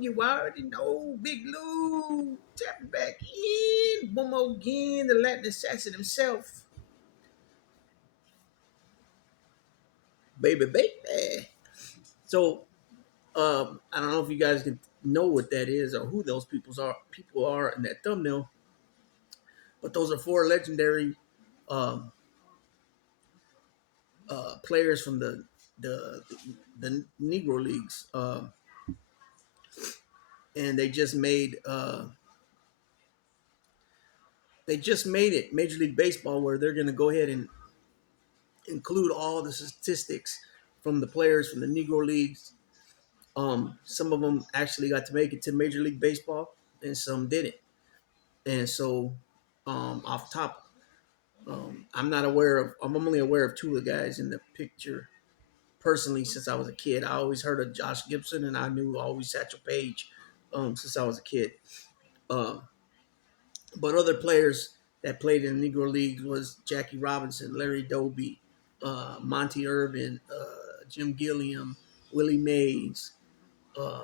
You already know. Big Lou. Tapping back in. One more again. The Latin assassin himself. Baby, baby. So, I don't know if you guys can know what that is or who those people are in that thumbnail, but those are four legendary um, players from the the Negro leagues, and they just made it Major League Baseball, where they're going to go ahead and include all the statistics from the players from the Negro leagues. Some of them actually got to make it to Major League Baseball, and some didn't. And so, off top, I'm not aware of. I'm only aware of two of the guys in the picture personally since I was a kid. I always heard of Josh Gibson, and I knew always Satchel Paige since I was a kid. Um, but other players that played in the Negro Leagues was Jackie Robinson, Larry Doby, Monty Irvin, Jim Gilliam, Willie Mays,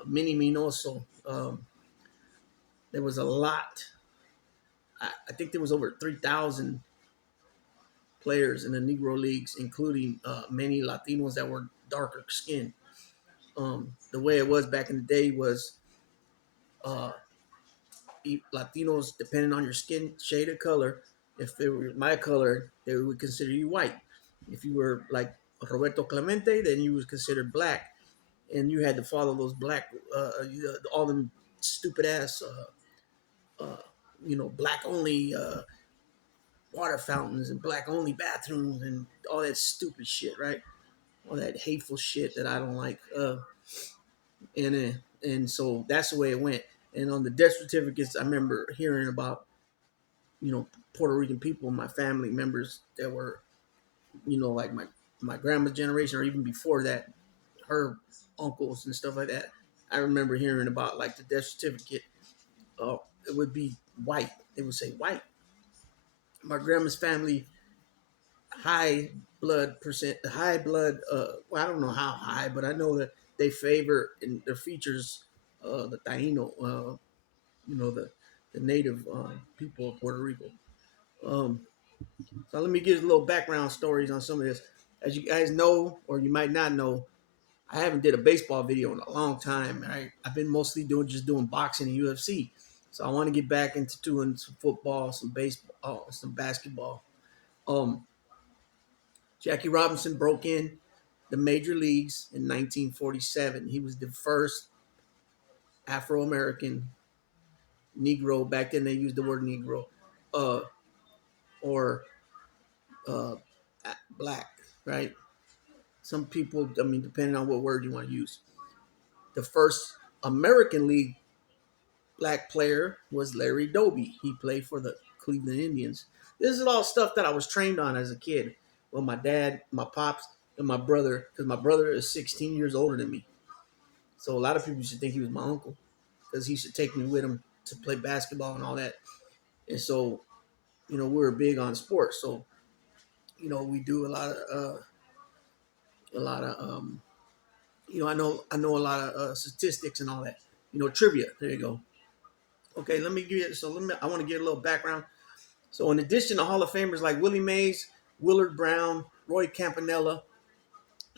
Minnie Minoso. There was a lot. I think there was over 3,000 players in the Negro Leagues, including many Latinos that were darker skinned. The way it was back in the day was uh, Latinos, depending on your skin shade of color, if it were my color, they would consider you white. If you were like Roberto Clemente, then you was considered black, and you had to follow those black, all them stupid ass, black only water fountains and black only bathrooms and all that stupid shit, right? All that hateful shit that I don't like. And so that's the way it went. And on the death certificates, I remember hearing about Puerto Rican people, my family members that were like my grandma's generation or even before that, her uncles and stuff like that. I remember hearing about like the death certificate. It would be white. It would say white. My grandma's family high blood. Well, I don't know how high, but I know that they favor in their features the Taino, the native people of Puerto Rico. Um, so let me give you a little background stories on some of this. As you guys know, or you might not know, I haven't did a baseball video in a long time. I've been mostly doing boxing and UFC. So I want to get back into doing some football, some baseball, some basketball. Um, Jackie Robinson broke in the major leagues in 1947. He was the first Afro American Negro. Back then they used the word Negro, uh, or uh, black, right? Some people, I mean, depending on what word you want to use. The first American League black player was Larry Doby. He played for the Cleveland Indians. This is all stuff that I was trained on as a kid. Well, my dad, my pops, and my brother, because my brother is 16 years older than me. So a lot of people should think he was my uncle because he should take me with him to play basketball and all that. And so, we were big on sports. So, we do a lot of, I know a lot of statistics and all that. Trivia. There you go. Okay, let me give you. So I want to get a little background. So in addition to Hall of Famers like Willie Mays, Willard Brown, Roy Campanella,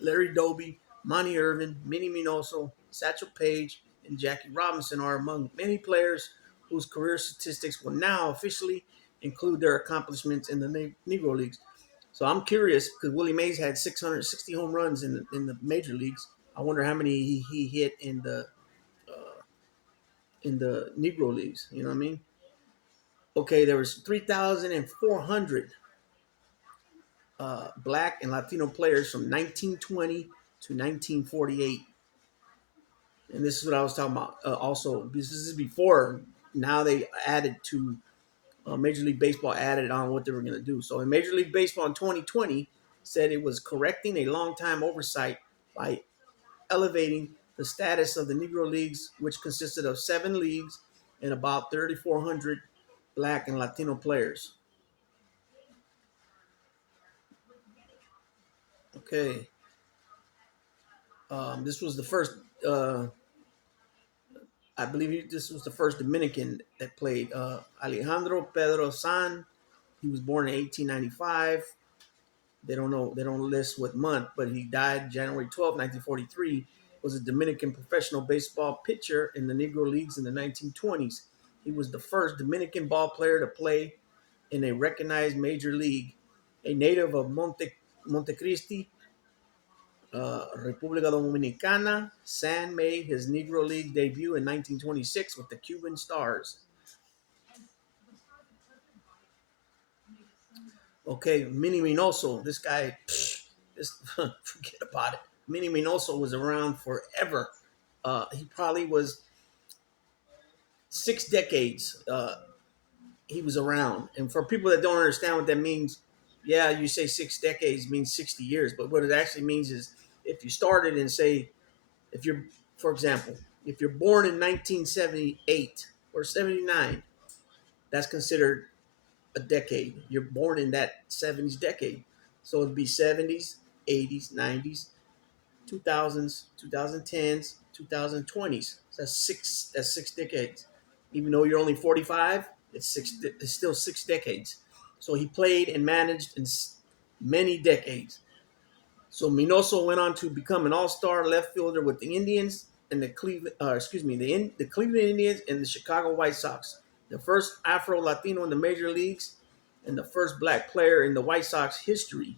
Larry Doby, Monty Irvin, Minnie Minoso, Satchel Paige, and Jackie Robinson are among many players whose career statistics will now officially include their accomplishments in the Negro Leagues. So I'm curious because Willie Mays had 660 home runs in the major leagues. I wonder how many he hit in the Negro Leagues. You know what I mean? Okay, there was 3,400 black and Latino players from 1920 to 1948. And this is what I was talking about. Also, this is before. Now they added to Major League Baseball added on what they were going to do. So in Major League Baseball in 2020 said it was correcting a long time oversight by elevating the status of the Negro Leagues, which consisted of 7 leagues and about 3,400 black and Latino players. Okay. This was the first I believe this was the first Dominican that played. Alejandro Pedro San. He was born in 1895. They don't know. They don't list what month, but he died January 12th, 1943. Was a Dominican professional baseball pitcher in the Negro Leagues in the 1920s. He was the first Dominican ball player to play in a recognized major league. A native of Montecristi, República Dominicana, San made his Negro League debut in 1926 with the Cuban Stars. Okay, Minnie Minoso, this guy, this forget about it. Minnie Minoso was around forever. He probably was 6 decades. He was around, and for people that don't understand what that means, yeah, you say 6 decades means 60 years, but what it actually means is if you started and say, if you're, for example, if you're born in 1978 or 79, that's considered a decade. You're born in that 70s decade. So it'd be 70s, 80s, 90s, 2000s, 2010s, 2020s. So that's six decades. Even though you're only 45, it's still 6 decades. So he played and managed in many decades. So Minoso went on to become an all-star left fielder with the Indians and the the Cleveland Indians and the Chicago White Sox. The first Afro-Latino in the major leagues and the first black player in the White Sox history.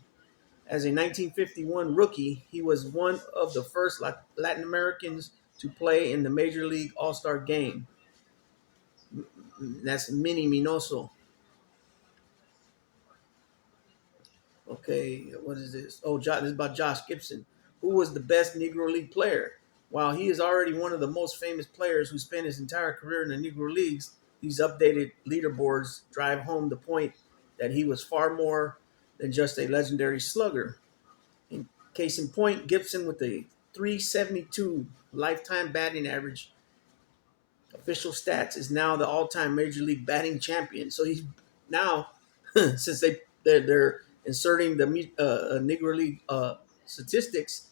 As a 1951 rookie, he was one of the first Latin Americans to play in the Major League All-Star game. That's Minnie Minoso. Okay, what is this? Oh, this is about Josh Gibson, who was the best Negro League player. While he is already one of the most famous players who spent his entire career in the Negro Leagues, these updated leaderboards drive home the point that he was far more than just a legendary slugger. In case in point, Gibson with a 372 lifetime batting average, official stats, is now the all-time Major League batting champion. So he's now, since they're inserting the Negro League statistics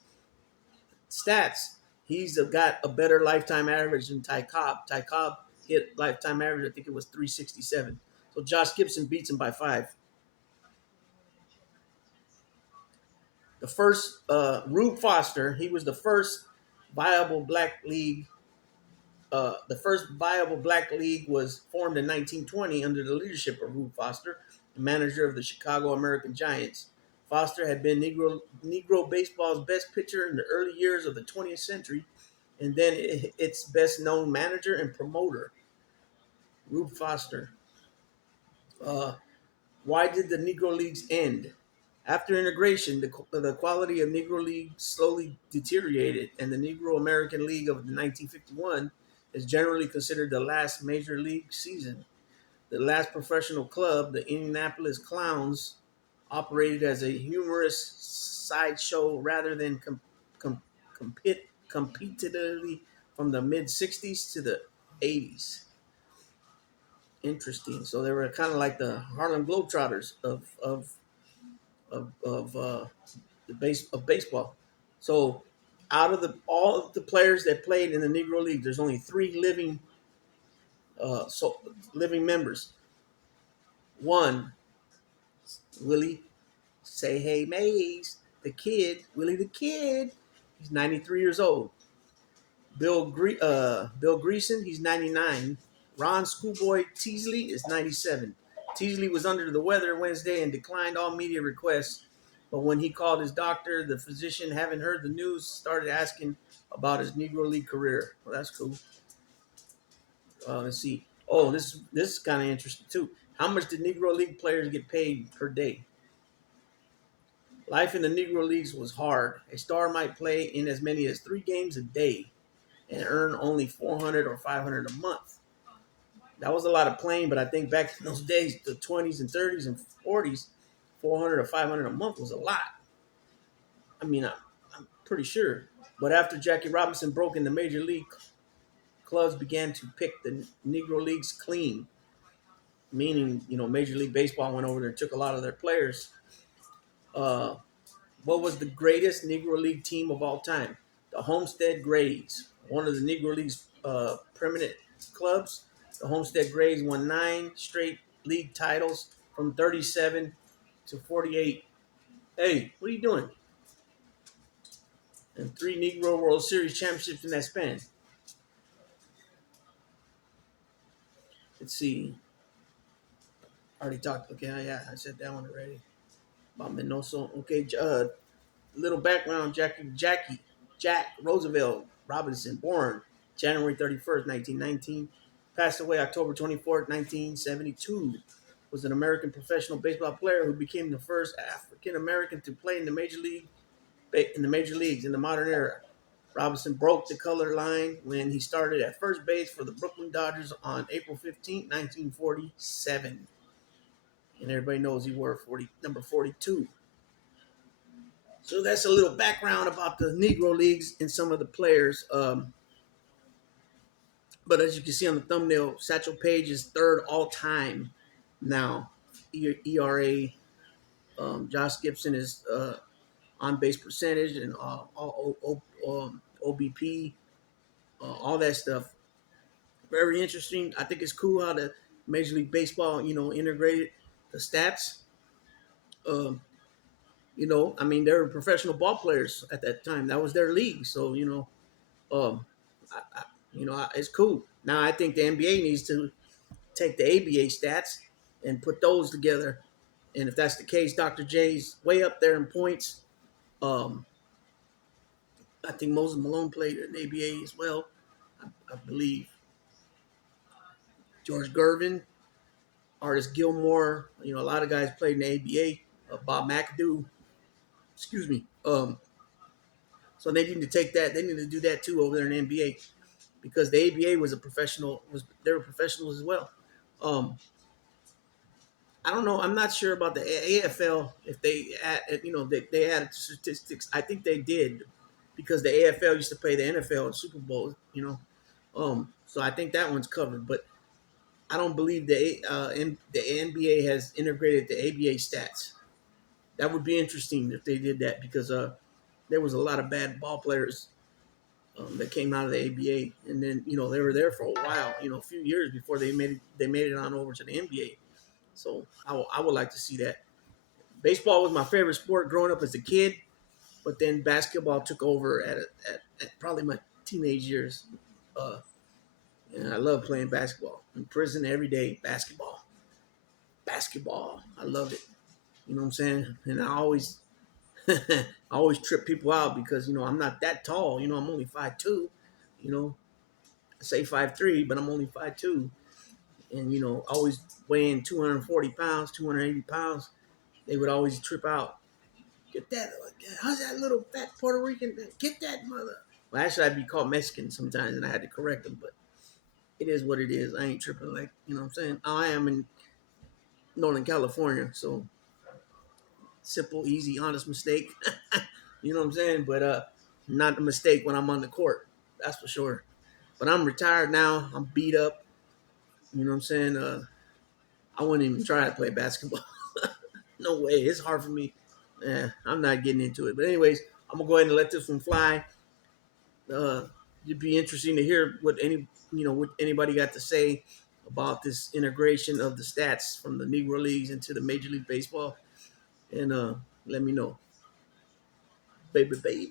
stats, he's got a better lifetime average than Ty Cobb. Ty Cobb hit lifetime average, I think it was 367. So Josh Gibson beats him by 5. The first Rube Foster, he was the first viable black league. The first viable black league was formed in 1920 under the leadership of Rube Foster, the manager of the Chicago American Giants. Foster had been Negro baseball's best pitcher in the early years of the 20th century, and then its best known manager and promoter, Rube Foster. Uh, why did the Negro Leagues end? After integration, the quality of Negro League slowly deteriorated, and the Negro American League of 1951 is generally considered the last major league season. The last professional club, the Indianapolis Clowns, operated as a humorous sideshow rather than competitively from the mid 60s to the 80s. Interesting. So they were kind of like the Harlem Globetrotters of the base of baseball. So out of all of the players that played in the Negro League, there's only 3 living members. One, Willie Say Hey Mays, Willie the Kid. He's 93 years old. Bill Greason, he's 99. Ron Schoolboy Teasley is 97. Teasley was under the weather Wednesday and declined all media requests. But when he called his doctor, the physician, having heard the news, started asking about his Negro League career. Well, that's cool. Let's see. Oh, this is kind of interesting too. How much did Negro League players get paid per day? Life in the Negro Leagues was hard. A star might play in as many as 3 games a day and earn only 400 or 500 a month. That was a lot of playing, but I think back in those days, the 20s and 30s and 40s, 400 or 500 a month was a lot. I mean, I'm pretty sure. But after Jackie Robinson broke in the major league, clubs began to pick the Negro Leagues clean, meaning, Major League Baseball went over there and took a lot of their players. Uh, what was the greatest Negro League team of all time? The Homestead Grays, one of the Negro League's permanent clubs. The Homestead Grays won 9 straight league titles from 37 to 48. Hey, what are you doing? And 3 Negro World Series championships in that span. Let's see. I already talked. Okay, yeah, I said that one already. About Minoso. Okay, little background. Jack Roosevelt Robinson, born January 31st, 1919, passed away October 24th, 1972. Was an American professional baseball player who became the first African American to play in the major leagues in the modern era. Robinson broke the color line when he started at first base for the Brooklyn Dodgers on April 15th, 1947. And everybody knows he wore number 42. So that's a little background about the Negro Leagues and some of the players. But as you can see on the thumbnail, Satchel Paige is third all time now. ERA. Josh Gibson is on base percentage and OBP, all that stuff. Very interesting. I think it's cool how the Major League Baseball, integrated the stats. Um, I mean, they were professional ball players at that time. That was their league. So, um, it's cool. Now, I think the NBA needs to take the ABA stats and put those together. And if that's the case, Dr. J's way up there in points. Um, I think Moses Malone played in ABA as well. I believe George Gervin, Artis Gilmore. A lot of guys played in the ABA. Bob McAdoo. Excuse me. So they need to take that. They need to do that too over there in the NBA because the ABA was a professional. They were professionals as well. Um, I don't know. I'm not sure about the AFL if they added statistics. I think they did because the AFL used to pay the NFL and Super Bowl. So I think that one's covered. But I don't believe the NBA has integrated the ABA stats. That would be interesting if they did that because there was a lot of bad ball players that came out of the ABA, and then they were there for a while, a few years before they made it on over to the NBA. So I would like to see that. Baseball was my favorite sport growing up as a kid, but then basketball took over at probably my teenage years. And I love playing basketball. In prison every day, basketball. I love it. You know what I'm saying? And I always I always trip people out because I'm not that tall. I'm only 5'2". I say 5'3", but I'm only 5'2". And always weighing 240 pounds, 280 pounds. They would always trip out. Get that? How's that little fat Puerto Rican? Get that mother. Well, actually, I'd be called Mexican sometimes, and I had to correct them. But it is what it is. I ain't tripping like what I'm saying. I am in Northern California, so simple, easy, honest mistake. You know what I'm saying? But not a mistake when I'm on the court. That's for sure. But I'm retired now. I'm beat up. You know what I'm saying? I wouldn't even try to play basketball. No way. It's hard for me. I'm not getting into it. But anyways, I'm gonna go ahead and let this one fly. It'd be interesting to hear what anybody got to say about this integration of the stats from the Negro Leagues into the Major League Baseball, and let me know, baby.